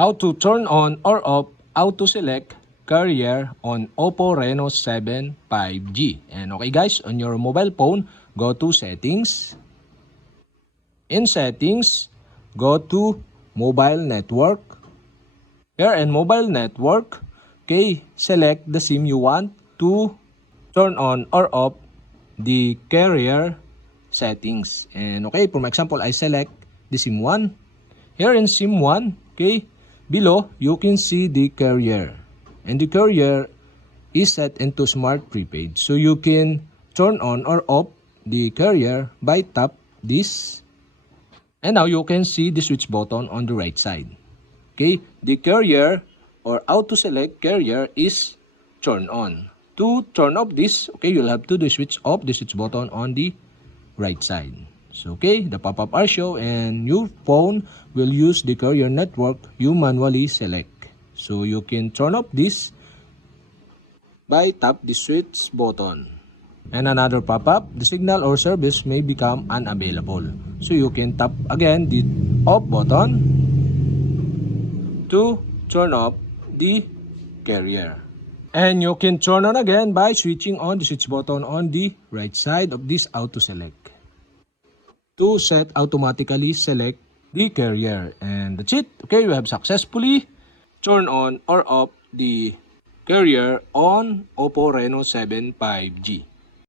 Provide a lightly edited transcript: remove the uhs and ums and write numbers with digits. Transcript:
How to turn on or off auto select carrier on OPPO Reno 7 5G. And okay guys, on your mobile phone, go to settings. In settings, go to mobile network. Here in mobile network, okay, select the SIM you want to turn on or off the carrier settings. And okay, for example, I select the SIM 1. Here in SIM 1, okay, below, you can see the carrier. And the carrier is set into smart prepaid. So you can turn on or off the carrier by tap this. And now you can see the switch button on the right side. Okay, the carrier or auto select carrier is turned on. To turn off this, okay, you'll have to do switch off the switch button on the right side. So okay, the pop-up are show and your phone will use the carrier network you manually select. So you can turn off this by tap the switch button. And another pop-up, the signal or service may become unavailable. So you can tap again the off button to turn off the carrier. And you can turn on again by switching on the switch button on the right side of this auto select to set automatically select the carrier. And that's it. Okay, we have successfully turned on or off the carrier on OPPO Reno 7 5G.